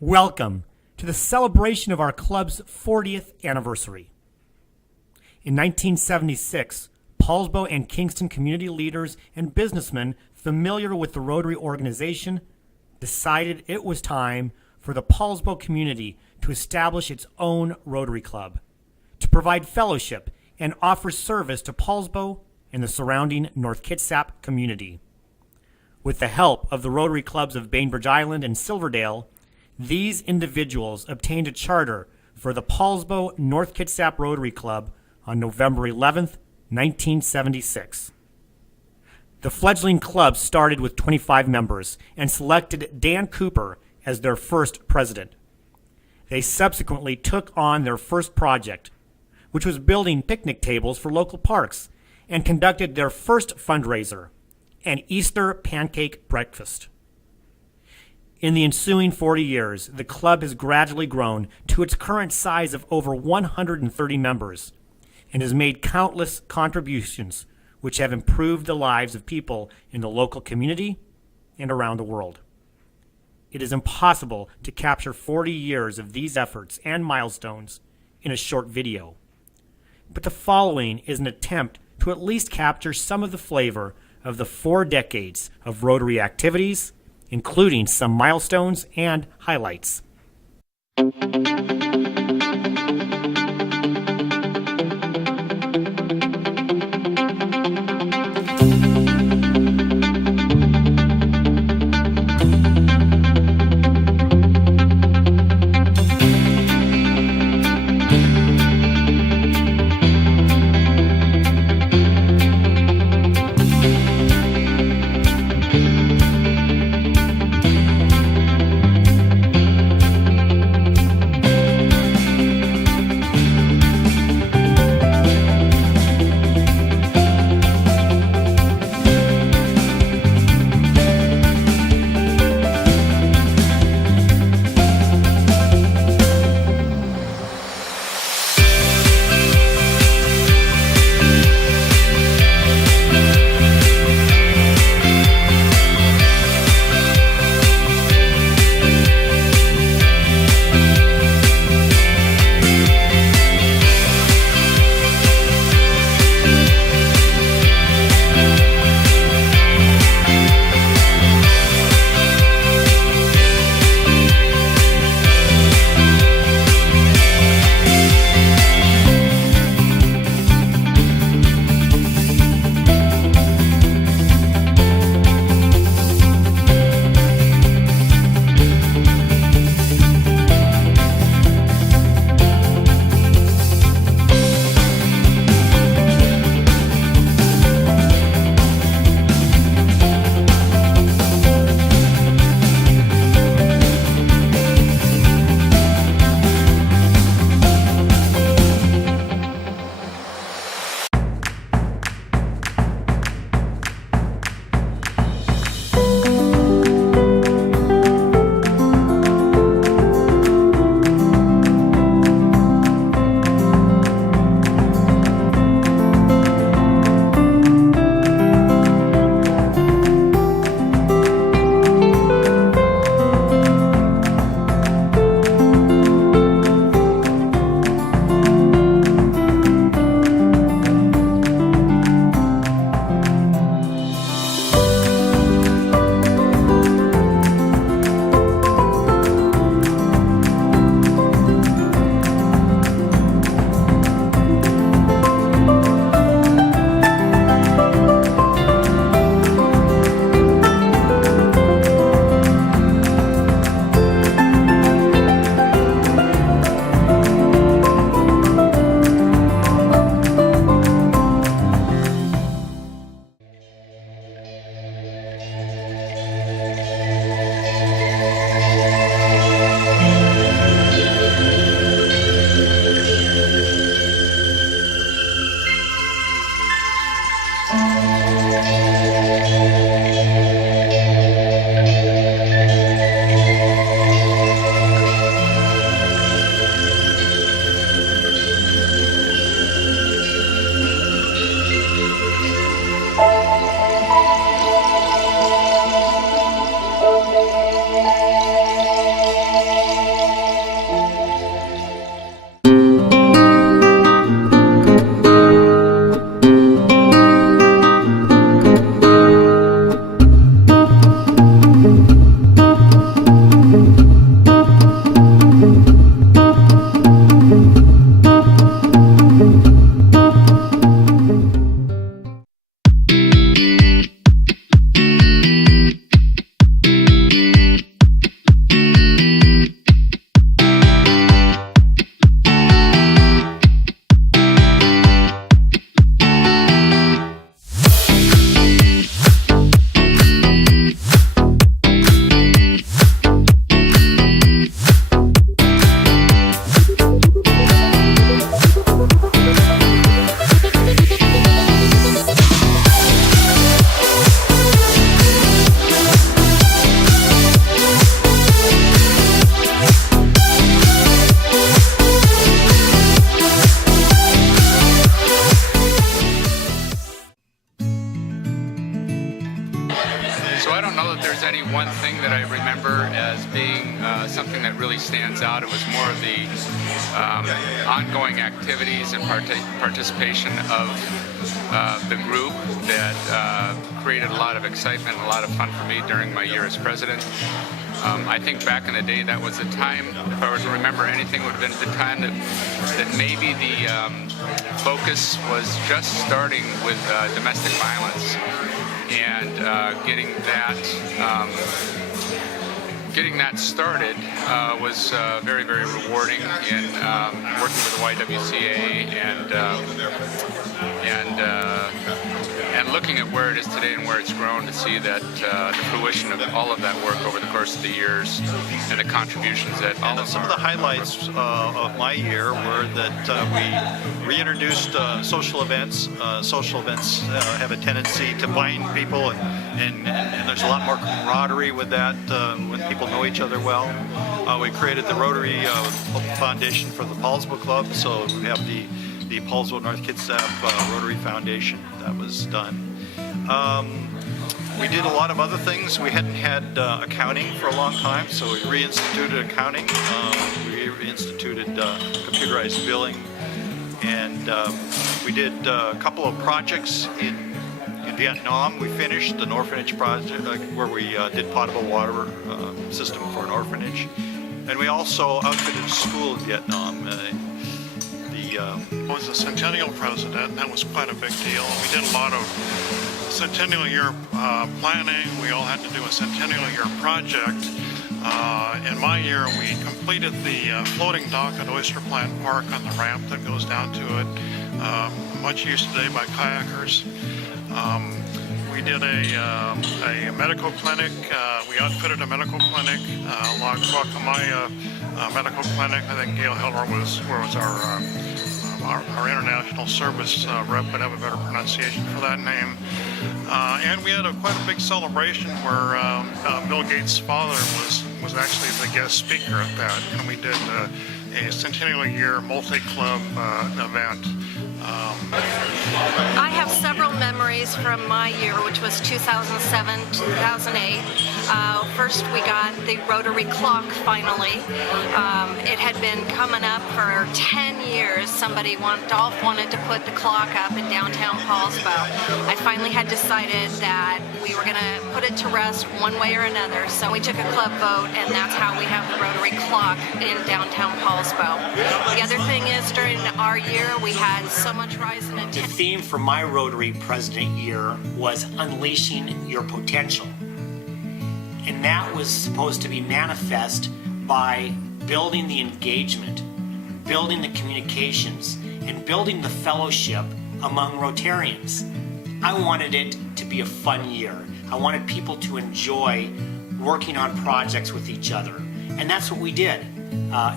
Welcome to the celebration of our club's 40th anniversary. In 1976, Poulsbo and Kingston community leaders and businessmen familiar with the Rotary organization decided it was time for the Poulsbo community to establish its own Rotary Club, to provide fellowship and offer service to Poulsbo and the surrounding North Kitsap community. With the help of the Rotary Clubs of Bainbridge Island and Silverdale, these individuals obtained a charter for the Poulsbo-North Kitsap Rotary Club on November 11, 1976. The fledgling club started with 25 members and selected Dan Cooper as their first president. They subsequently took on their first project, which was building picnic tables for local parks, and conducted their first fundraiser, an Easter pancake breakfast. In the ensuing 40 years, the club has gradually grown to its current size of over 130 members and has made countless contributions which have improved the lives of people in the local community and around the world. It is impossible to capture 40 years of these efforts and milestones in a short video, but the following is an attempt to at least capture some of the flavor of the 4 decades of Rotary activities, including some milestones and highlights. being something that really stands out. It was more of the ongoing activities and participation of the group that created a lot of excitement, a lot of fun for me during my year as president. I think back in the day, that was the time, if I were to remember anything, would have been the time that maybe the focus was just starting with domestic violence, and getting that started was very, very rewarding in working with the YWCA and looking at where it is today and where it's grown, to see that the fruition of all of that work over the course of the years and the contributions that all of some of the highlights of my year were that we reintroduced social events. Social events have a tendency to bind people, and there's a lot more camaraderie with that when people know each other well. We created the Rotary Foundation for the Poulsbo Club, so we have the Poulsbo-North Kitsap Rotary Foundation. That was done. We did a lot of other things. We hadn't had accounting for a long time, so we reinstituted accounting. We reinstituted computerized billing, and we did a couple of projects in Vietnam. We finished an orphanage project where we did potable water system for an orphanage, and we also outfitted a school in Vietnam. I was a centennial president, and that was quite a big deal. We did a lot of centennial year planning. We all had to do a centennial year project. In my year, we completed the floating dock at Oyster Plant Park on the ramp that goes down to it, much used today by kayakers. We did a medical clinic. We outfitted a medical clinic, Wakamaya Medical Clinic. I think Gail Hiller was our international service rep, would have a better pronunciation for that name. And we had quite a big celebration where Bill Gates' father was actually the guest speaker at that, and we did a centennial year multi-club event. I have several memories from my year, which was 2007, 2008. First, we got the Rotary clock finally. It had been coming up for 10 years. Dolph wanted to put the clock up in downtown Poulsbo. I finally had decided that we were going to put it to rest one way or another, so we took a club vote, and that's how we have the Rotary clock in downtown Poulsbo. The other thing is, during our year, we had so much rise in attendance. The theme for my Rotary President year was Unleashing Your Potential. And that was supposed to be manifest by building the engagement, building the communications, and building the fellowship among Rotarians. I wanted it to be a fun year. I wanted people to enjoy working on projects with each other. And that's what we did.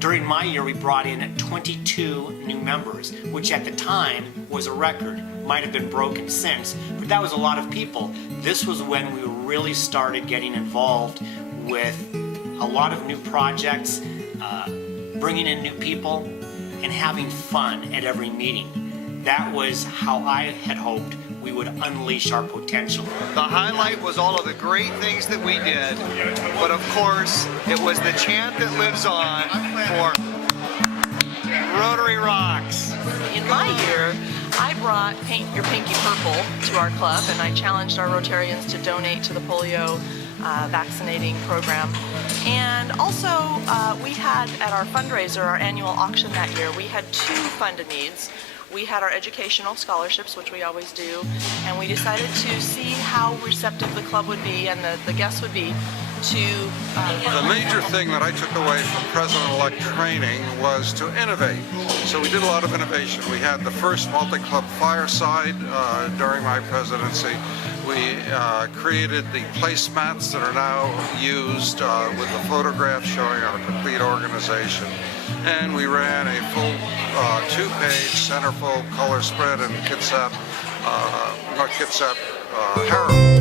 During my year, we brought in 22 new members, which at the time was a record. Might have been broken since, but that was a lot of people. This was when we really started getting involved with a lot of new projects, bringing in new people, and having fun at every meeting. That was how I had hoped we would unleash our potential. The highlight was all of the great things that we did, but of course, it was the chant that lives on for Rotary Rocks. In my year, I brought Paint Your Pinky Purple to our club, and I challenged our Rotarians to donate to the polio vaccinating program. And also, we had at our fundraiser, our annual auction that year, we had two funded needs. We had our educational scholarships, which we always do, and we decided to see how receptive the club would be and the guests would be to... The major thing that I took away from President-elect training was to innovate. So we did a lot of innovation. We had the first multi-club fireside during my presidency. We created the placemats that are now used with the photograph showing our complete organization. And we ran a full two-page centerfold color spread in Kitsap, North Kitsap Herald.